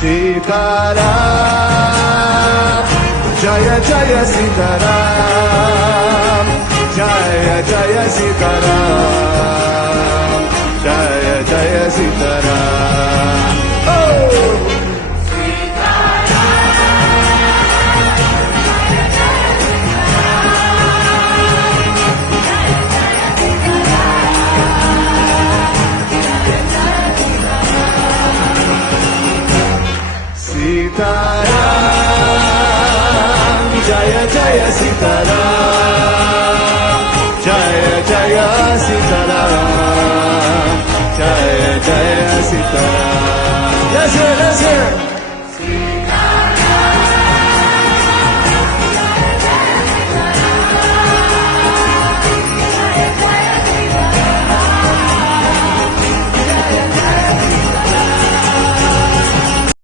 सीताराम जय जय सीताराम जय जय सीताराम जय जय सीताराम ओ सीताराम जय जय सीताराम जय जय सीताराम जय जय Sitaram Yes sir, yes sir.